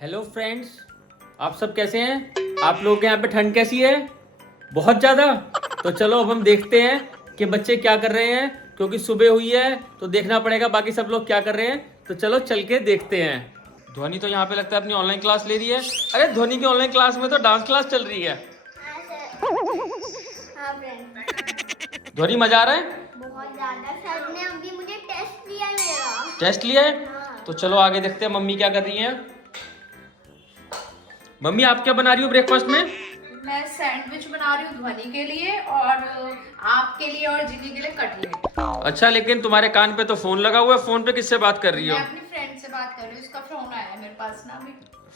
Hello friends, आप सब कैसे हैं? आप लोगों के यहाँ पे ठंड कैसी है? बहुत ज़्यादा। तो चलो अब हम देखते हैं कि बच्चे क्या कर रहे हैं, क्योंकि सुबह हुई है तो देखना पड़ेगा बाकी सब लोग क्या कर रहे हैं। तो चलो चल के देखते हैं। ध्वनि तो यहाँ पे लगता है अपनी ऑनलाइन क्लास ले रही है। अरे ध्वनि की ऑनलाइन क्लास में तो डांस क्लास चल रही है। हाँ फ्रेंड, ध्वनि मजा आ रहा है? बहुत ज्यादा। सर ने अभी मुझे टेस्ट लिया है मेरा। टेस्ट लिया है? हाँ। तो चलो आगे देखते हैं मम्मी क्या कर रही हैं। मम्मी आप क्या बना रही हो ब्रेकफास्ट में? मैं सैंडविच बना रही हूँ ध्वनि के लिए और आपके लिए और जिनी के लिए कटलेट। अच्छा, लेकिन तुम्हारे कान पे तो फोन लगा हुआ है। फोन पे किससे बात कर रही हो? मैं अपनी फ्रेंड से बात कर रही हूँ, उसका फोन आया है मेरे पास ना अभी।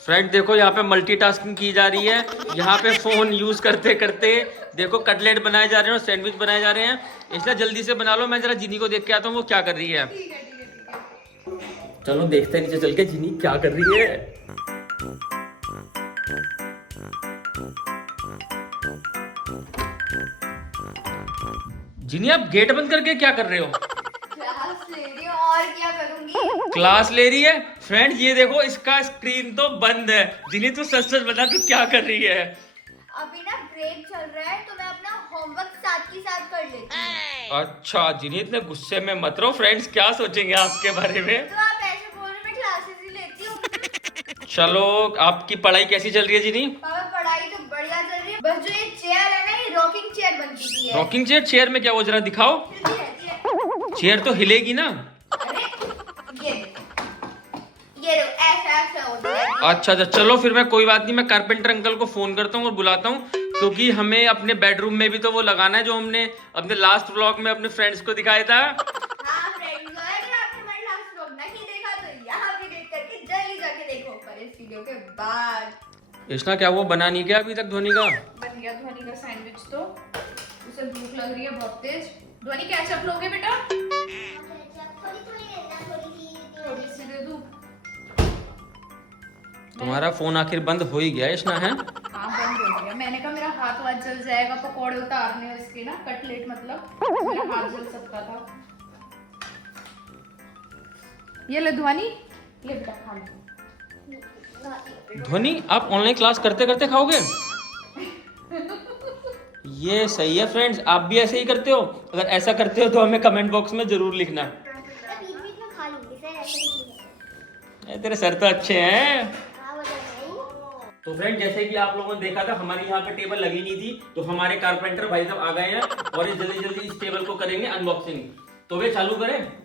फ्रेंड देखो, यहाँ पे मल्टीटास्किंग की जा रही है। यहाँ पे फोन यूज करते करते देखो कटलेट बनाए जा रहे हैं और सैंडविच बनाए जा रहे हैं। इसलिए जल्दी से बना लो, मैं जरा जिनी को देख के आता हूँ वो क्या कर रही है। ठीक है ठीक है ठीक है। चलो देखते हैं नीचे चल के जिनी क्या कर रही है। जिनी आप गेट बंद करके क्या कर रहे हो? क्लास ले रही हूँ और क्या करूँगी। क्लास ले रही है? फ्रेंड ये देखो, इसका स्क्रीन तो बंद है। जिनी तू सच सच बता, तू क्या कर रही है? अभी ना ब्रेक चल रहा है तो मैं अपना होमवर्क साथ के साथ कर लेती हूँ। अच्छा जिनी, इतने गुस्से में मत रहो। फ्रेंड्स क्या सोचेंगे आपके बारे में। तो आप ऐसे बोल रहे, मैं क्लासेस ही लेती हूँ। चलो, आपकी पढ़ाई कैसी चल रही है जिनी? पापा पढ़ाई तो बढ़िया चल रही है, बस जो ये चेयर है ना, ये रॉकिंग चेयर बन चुकी है। Rocking chair? चेयर में क्या, वो जरा दिखाओ। हिलती रहती है। चेयर तो हिलेगी ना। अरे ये देखो, ऐसा ऐसा होता है। अच्छा अच्छा, चलो फिर मैं कोई बात नहीं, मैं कारपेंटर अंकल को फोन करता हूँ और बुलाता हूँ, क्योंकि हमें अपने बेडरूम में भी तो वो लगाना है जो हमने अपने लास्ट व्लॉग में अपने फ्रेंड्स को दिखाया था। हाँ फ्रेंड्स, अगर आपने हमारा लास्ट व्लॉग नहीं देखा तो यहाँ पे क्लिक करके जल्दी जाके देखो, पर इस वीडियो के बाद। कृष्णा क्या वो बना नहीं क्या अभी तक ध्वनि का? बन गया ध्वनि का सैंडविच। तो उसे भूख लग रही है बहुत तेज। ध्वनि केचप लोगे बेटा? थोड़ी सी दे दूँ? तुम्हारा फोन आखिर बंद हो ही गया कृष्णा, है? हाँ बंद हो गया। मैंने कहा मेरा हाथ वाथ जल जाएगा, पकौड़े उतारने हैं उसके ना, कटलेट मतलब, मेरा हाथ जल सकता था। ये ले ध्वनि, ले बेटा खा लो। ध्वनि आप ऑनलाइन क्लास करते करते खाओगे? ये सही है फ्रेंड्स, आप भी ऐसे ही करते हो? अगर ऐसा करते हो तो हमें कमेंट बॉक्स में जरूर लिखना। बीच बीच में खा लूंगी सर, ऐसे नहीं। तेरे सर तो अच्छे हैं। हाँ बताइए। तो फ्रेंड जैसे कि आप लोगों ने देखा था, हमारी यहाँ पे टेबल लगी नहीं थी, तो हमारे कारपेंटर भाई साहब आ गए हैं और ये जल्दी जल्दी इस टेबल को करेंगे अनबॉक्सिंग। तो वे चालू करें।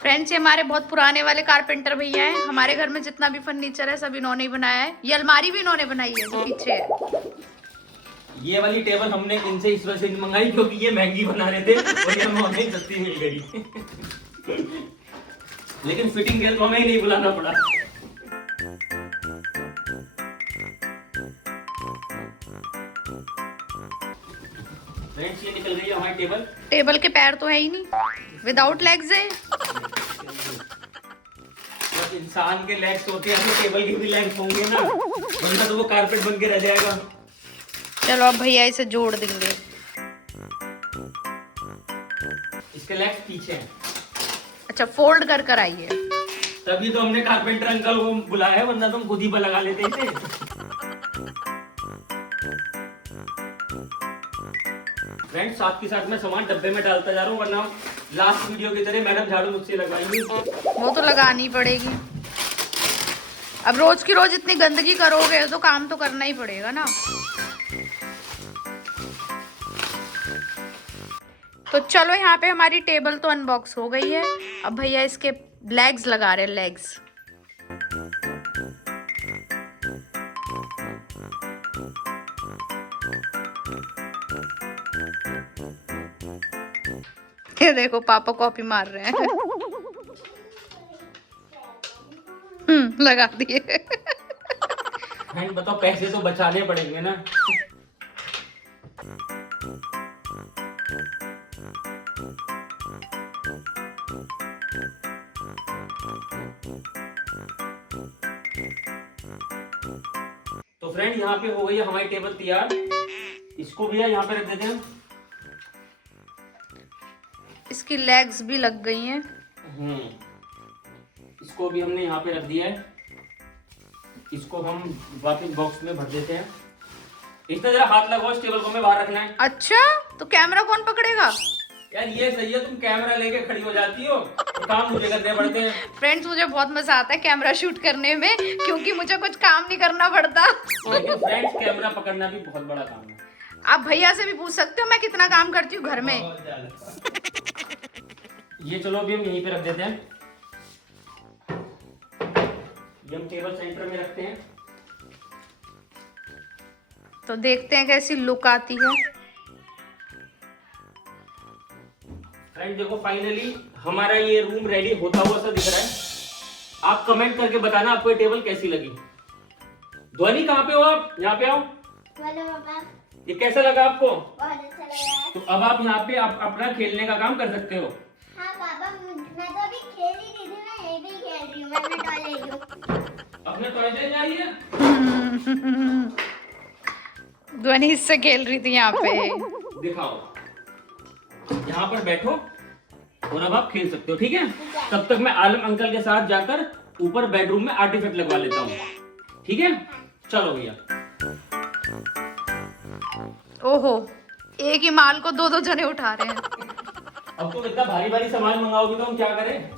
फ्रेंड्स, ये हमारे बहुत पुराने वाले कारपेंटर भैया हैं। हमारे घर में जितना भी फर्नीचर है सब इन्होंने ही बनाया है। ये अलमारी भी इन्होंने बनाई है जो पीछे है। ये वाली टेबल हमने इनसे इस वजह से नहीं मंगाई क्योंकि ये महंगी बना रहे थे और ये हमें ऑनलाइन सस्ती मिल गई। लेकिन फिटिंग के लिए तो हमें ही नहीं बुलाना पड़ा। फ्रेंड्स ये निकल गई है हमारी टेबल। टेबल के पैर तो है ही नहीं, विदाउट लेग्स है। बस इंसान के लेग्स होते हैं तो टेबल के भी लेग्स होंगे ना, वरना तो वो कारपेट बन के रह जाएगा। चलो अब भैया इसे जोड़ देंगे। इसके लेग्स पीछे हैं। अच्छा, फोल्ड कर कर आइए। तभी तो हमने कारपेंटर अंकल को बुलाया है, वरना तुम खुद ही पर लगा लेते इसे। फ्रेंड्स साथ के साथ मैं सामान डब्बे में डालता जा रहा हूँ, वरना लास्ट वीडियो की तरह मैडम झाड़ू मुझसे लगवाएंगी। वो तो लगानी पड़ेगी। अब रोज की रोज इतनी गंदगी करोगे तो काम तो करना ही पड़ेगा ना। तो चलो, यहाँ पे हमारी टेबल तो अनबॉक्स हो गई है। अब भैया इसके लेग्स लगा रहे हैं, लेग्स। ये देखो पापा कॉपी मार रहे हैं। लगा दिए। फ्रेंड बताओ, पैसे तो बचाने पड़ेंगे ना। तो फ्रेंड यहाँ पे हो गई है हमारी टेबल तैयार। इसको भी यहाँ पे रख देते हैं। इसकी लेग्स भी लग गई हैं। इसको भी हमने यहाँ पे रख दिया है। इसको हम वापस बॉक्स में भर देते हैं। इतना जरा हाथ लगाओ, इस टेबल को हमें बाहर रखना है। अच्छा, तो कैमरा कौन पकड़ेगा? यार ये सही है, तुम कैमरा लेके खड़ी हो जाती हो, तो काम मुझे करने पड़ते हैं। फ्रेंड्स, मुझे बहुत मजा आता है कैमरा शूट करने में, क्योंकि मुझे कुछ काम नहीं करना पड़ता। लेकिन फ्रेंड्स, कैमरा पकड़ना भी बहुत बड़ा काम है। आप भैया से भी पूछ सकते हो मैं कितना काम करती हूँ घर में। ये चलो अभी हम यहीं पे रख देते हैं। ये हम टेबल सेंटर में रखते हैं। तो देखते हैं कैसी लुक आती है। फ्रेंड देखो, फाइनली हमारा ये रूम रेडी होता हुआ सा दिख रहा है। आप कमेंट करके बताना आपको ये टेबल कैसी लगी। ध्वनि कहाँ पे हो आप? यहाँ पे आओ। हेलो पापा, ये कैसा लगा आपको? बहुत अच्छा लग रहा है। तो अब आप यहाँ पे आप अपना खेलने का काम कर सकते हो। हाँ पापा, मैं तो अभी खेल ही रही थी, मैं यहीं पे ही खेल रही हूँ। मैं अपना टॉय ले रही हूँ। अपने टॉयलेट जा रही है? ध्वनि इससे खेल रही थी यहाँ पे। दिखाओ, यहाँ पर बैठो और अब आप खेल सकते हो, ठीक है? तब तक मैं आलम अंकल के साथ जाकर ऊपर बेडरूम में आर्टिफैक्ट लगवा लेता हूँ, ठीक है? चलो भैया। ओहो, एक ही माल को दो दो जने उठा रहे हैं। अब तो इतना भारी भारी सामान मंगाओगे तो हम क्या करें?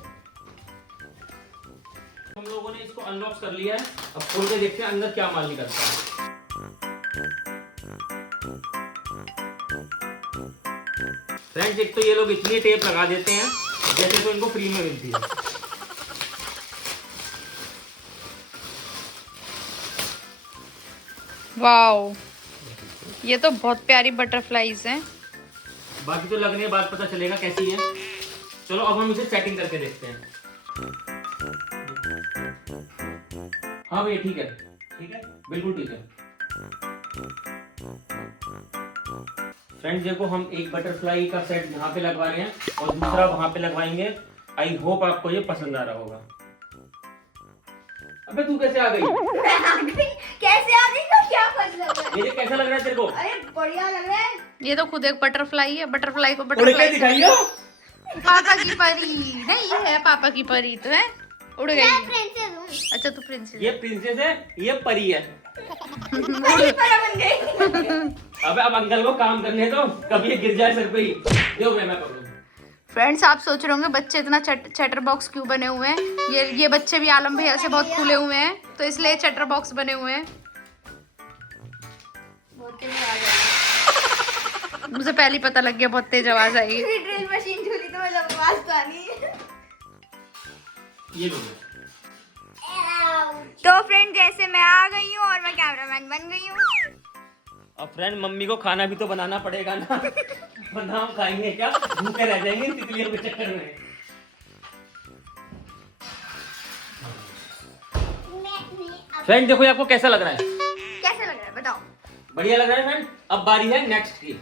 हम लोगों ने इसको अनबॉक्स कर लिया है। अब खोल के देखते हैं अंदर क्या माल निकलता है। फ्रेंड्स, एक तो ये लोग इतनी टेप लगा देते हैं जैसे तो इनको फ्री में मिलती है। वाओ, ये तो बहुत प्यारी बटरफ्लाईज हैं। बाकी तो लगने के बाद पता चलेगा कैसी है। चलो अब हम इसे सेटिंग करके देखते हैं। हाँ भैया, ठीक है, ठीक है, बिल्कुल ठीक है। फ्रेंड्स देखो, हम एक बटरफ्लाई का सेट यहाँ पे लगवा रहे हैं और दूसरा वहां पे लगवाएंगे। आई होप आपको ये पसंद आ रहा होगा। अबे तू कैसे आ गई? कैसे आ गई? तो क्या मतलब है? ये कैसा लग रहा है तेरे को? अरे बढ़िया लग रहा है। ये तो खुद एक बटरफ्लाई है। बटरफ्लाई को उड़ के बटरफ्लाई दिखाइयो। पापा की परी नहीं है, पापा की परी तो है, उड़ गई। मैं प्रिंसेस हूँ। अच्छा, तू प्रिंसेस। ये प्रिंसेस है, ये परी है। परी पर बन गई। अबे अब अंकल को काम करने दो, कभी ये गिर जाए सर पे ही। दो मैं पकड़ूं। फ्रेंड्स, आप सोच रहे होंगे बच्चे इतना चैटर बॉक्स क्यों बने हुए हैं। ये बच्चे भी आलम भैया से बहुत खुले हुए हैं, तो इसलिए चैटर बॉक्स बने हुए हैं। बहुत तेज आवाज आई। मुझे पहले ही पता लग गया बहुत तेज आवाज आई। ड्रिल मशीन झूली तो मतलब आवाज तो आनी है। ये लो। तो फ्रेंड, जैसे मैं आ गई हूँ और मैं कैमरामैन बन गई हूँ। अब फ्रेंड, मम्मी को खाना भी तो बनाना पड़ेगा ना, वरना हम खाएंगे क्या? भूखे रह जाएंगे तितलियों के चक्कर में। फ्रेंड देखो, ये आपको कैसा लग रहा है? कैसा लग रहा है बताओ? बढ़िया लग रहा है फ्रेंड। अब बारी है नेक्स्ट की।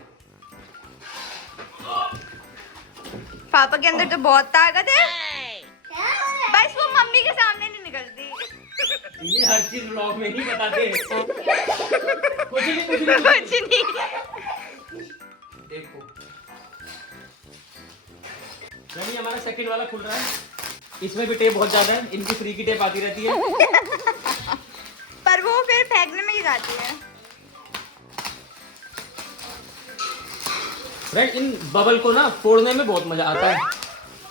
पापा के अंदर तो बहुत ताकत है, बस वो मम्मी के सामने नहीं निकलती। ये हर चीज व्लॉग में ही बताते हैं। कुछ नहीं कुछ नहीं। देखो फ्रेंड, हमारा सेकंड वाला खुल रहा है। इसमें भी टेप बहुत ज्यादा है, इनकी फ्री की टेप आती रहती है। पर वो फिर फेंकने में ही जाती है। फ्रेंड, इन बबल को ना फोड़ने में बहुत मजा आता है।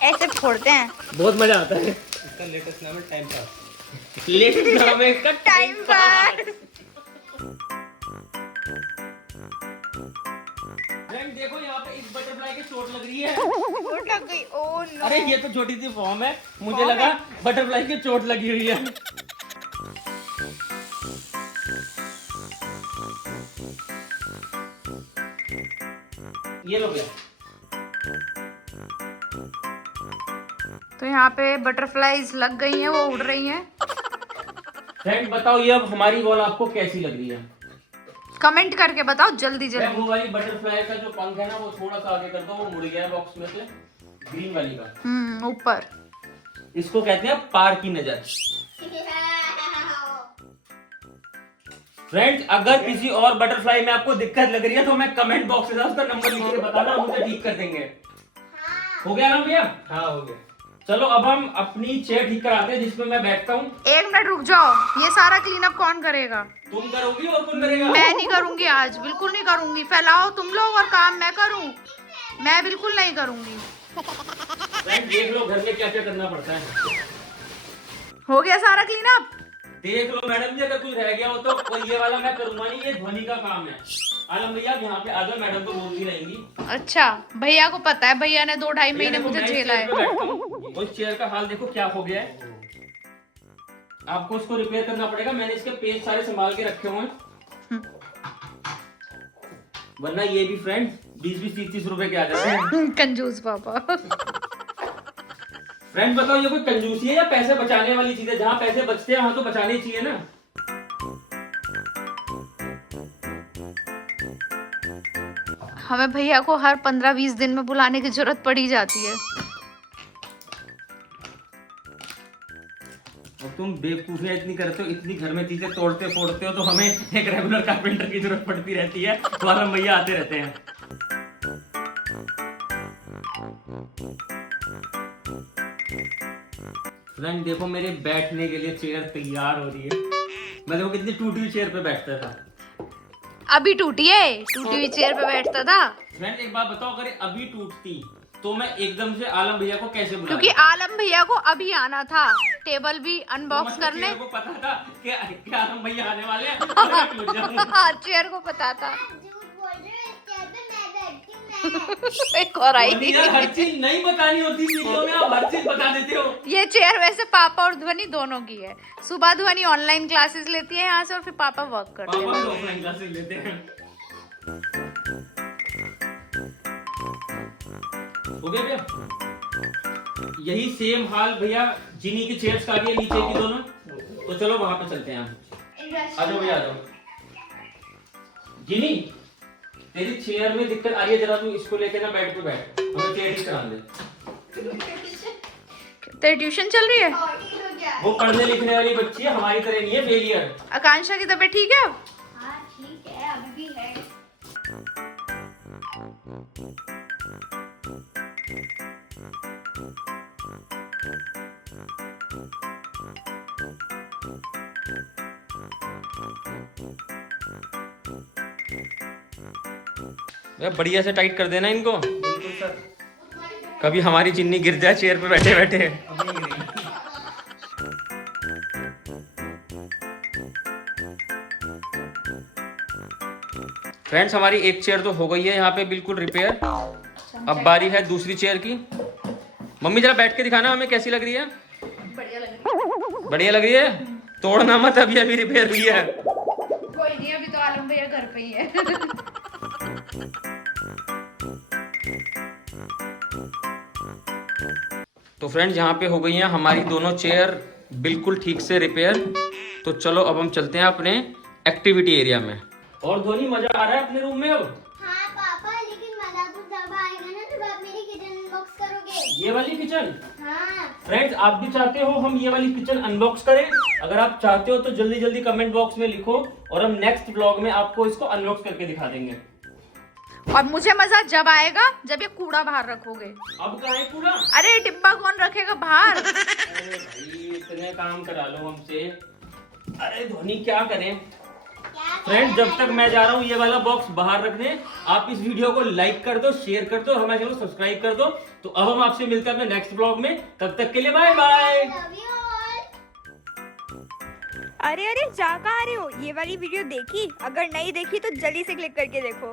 ऐसे फोड़ते हैं, बहुत मजा आता है। इसका लेटेस्ट नाम है टाइम पास। लेटेस्ट नाम है इसका टाइम पास। फ्रेंड देखो, यहाँ पे इस बटरफ्लाई की चोट लग रही है। चोट लग गई। Oh no. अरे ये तो छोटी सी फॉर्म है, मुझे फॉर्म लगा है? बटरफ्लाई की चोट लगी हुई है। ये लो भैया। तो यहाँ पे बटरफ्लाईज लग गई हैं, वो उड़ रही हैं। फ्रेंड बताओ, ये अब हमारी वॉल आपको कैसी लग रही है? कमेंट करके बताओ जल्दी मैं जल्दी। वो वाली बटरफ्लाई का जो पंख है ना, वो थोड़ा सा आगे कर दो, वो मुड़ गया है बॉक्स में से, ग्रीन वाली का। ऊपर। इसको कहते हैं पार की नजर। फ्रेंड्स, अगर किसी और बटरफ्लाई में आपको दिक्कत लग रही है तो मैं कमेंट बॉक्स में उसका नंबर लिख के बताना, हम उसे ठीक कर देंगे। हो गया ना भैया? हाँ हो गया। चलो अब हम अपनी चेयर ठीक कराते हैं जिसमें मैं बैठता हूँ। 1 मिनट रुक जाओ, ये सारा क्लीन अप कौन करेगा? तुम करोगी और कौन करेगा? मैं नहीं करूंगी आज, बिल्कुल नहीं करूंगी। फैलाओ तुम लोग और काम मैं करूं, मैं बिल्कुल नहीं करूंगी। फ्रेंड देख लो घर में क्या क्या करना पड़ता है। हो गया सारा क्लीन अप? देख लो मैडम जी, अगर कुछ रह गया हो तो और ये वाला मैं करूंगा नहीं, ये ध्वनि का काम है। आलम भैया यहाँ पे आ जाओ, मैडम को बोलती रहेंगी। अच्छा, भैया को पता है, भैया ने 2-2.5 महीने देखो, मुझे मैं इस झेला चेयर पे है। बैठता हूँ। उस चेयर का हाल देखो क्या हो गया है। आपको उसको रिपेयर करना पड़ेगा। मैंने इसके पेज सारे संभाल के रखे हुए हैं, वरना ये भी फ्रेंड 20-20, 30-30 रुपए के आ जाते हैं। कंजूस पापा। फ्रेंड बताओ ये कोई कंजूसी है या पैसे बचाने वाली चीज है? जहाँ पैसे बचते हैं वहां तो बचाने ही चाहिए ना। हमें भैया को हर 15-20 दिन में बुलाने की जरूरत पड़ी जाती है। और तुम बेवकूफियां इतनी करते हो, इतनी घर में चीजें तोड़ते फोड़ते हो, तो हमें एक रेगुलर कारपेंटर की जरूरत पड़ती रहती है। तो आलम भैया आते रहते हैं। फ्रेंड देखो मेरे बैठने के लिए चेयर तैयार हो रही है। मैं देखो कितनी टूटी हुई चेयर पे बैठता था। अभी टूटी हुई चेयर पे बैठता था। फ्रेंड एक बात बताओ, अगर ये अभी टूटती तो मैं एकदम से आलम भैया को कैसे बुलाता? क्योंकि आलम भैया को अभी आना था, टेबल भी अनबॉक्स करने। चेयर को पता था कि आलम भैया आने वाले हैं, तो मैं टूट जाऊंगा। चेयर को पता था। झूठ बोल रहे हो, इस चेयर पे मैं बैठती हूँ। एक और आई ध्वनि यार, हर चीज नहीं बतानी होती वीडियो में, आप हर चीज बता देते हो। ये चेयर वैसे पापा और ध्वनि दोनों की है। सुबह ध्वनि ऑनलाइन क्लासेस लेती है यहाँ से, और फिर पापा वर्क करते पापा हैं। भी ऑफलाइन क्लासेस लेते हैं। हो गया भैया? यही सेम हाल भैया जिनी की चेयर्स का भी है, नीचे की दोनों। तो चलो वहां पे चलते हैं हम। आ जाओ भैया, आ जाओ। जिनी तेरी चेयर में दिक्कत आ रही है, जरा तू इसको लेके ना बेड पे बैठ, हमें चेयर ठीक करा दे। तेरी ट्यूशन चल रही है? और ठीक हो गया। वो पढ़ने लिखने वाली बच्ची है, हमारी तरह नहीं है फेलियर। आकांक्षा की तबीयत ठीक है? हाँ ठीक है, अभी भी है। बढ़िया से टाइट कर देना इनको, बिल्कुल सर। कभी हमारी चिन्नी गिर जाए चेयर पे बैठे बैठे। फ्रेंड्स हमारी एक चेयर तो हो गई है यहाँ पे बिल्कुल रिपेयर। अब बारी है दूसरी चेयर की। मम्मी जरा बैठ के दिखाना हमें कैसी लग रही है। बढ़िया लग रही है। बढ़िया लग रही है? तोड़ना मत, अभी अभी रिपेयर हुई है। कोई नहीं, अभी तो आलम भैया घर पे ही है। तो फ्रेंड्स यहाँ पे हो गई हैं हमारी दोनों चेयर बिल्कुल ठीक से रिपेयर। तो चलो अब हम चलते हैं अपने एक्टिविटी एरिया में। और ध्वनि मजा आ रहा है अपने रूम में अब? हाँ पापा, लेकिन मजा तो जब आएगा ना जब आप मेरी किचन अनबॉक्स करोगे। ये वाली किचन? हाँ। फ्रेंड्स आप भी चाहते हो हम ये वाली किचन अनबॉक्स करें? अगर आप चाहते हो तो जल्दी जल्दी कमेंट बॉक्स में लिखो, और हम नेक्स्ट ब्लॉग में आपको इसको अनबॉक्स करके दिखा देंगे। और मुझे मजा जब आएगा जब ये कूड़ा बाहर रखोगे। अब कहाँ है पूरा? अरे डिब्बा कौन रखेगा बाहर? अरे भाई इतने काम करा लो हमसे। अरे ध्वनि क्या करें। फ्रेंड जब तक मैं जा रहा हूँ ये वाला बॉक्स बाहर रखने, आप इस वीडियो को लाइक कर दो, शेयर कर दो, हमारे चैनल को सब्सक्राइब कर दो। तो अब हम आपसे मिलते हैं अपने नेक्स्ट ब्लॉग में, तब तक के लिए bye bye. Love you all. अरे अरे जा कहाँ रहे हो? ये वाली वीडियो देखी? अगर नहीं देखी तो जल्दी से क्लिक करके देखो।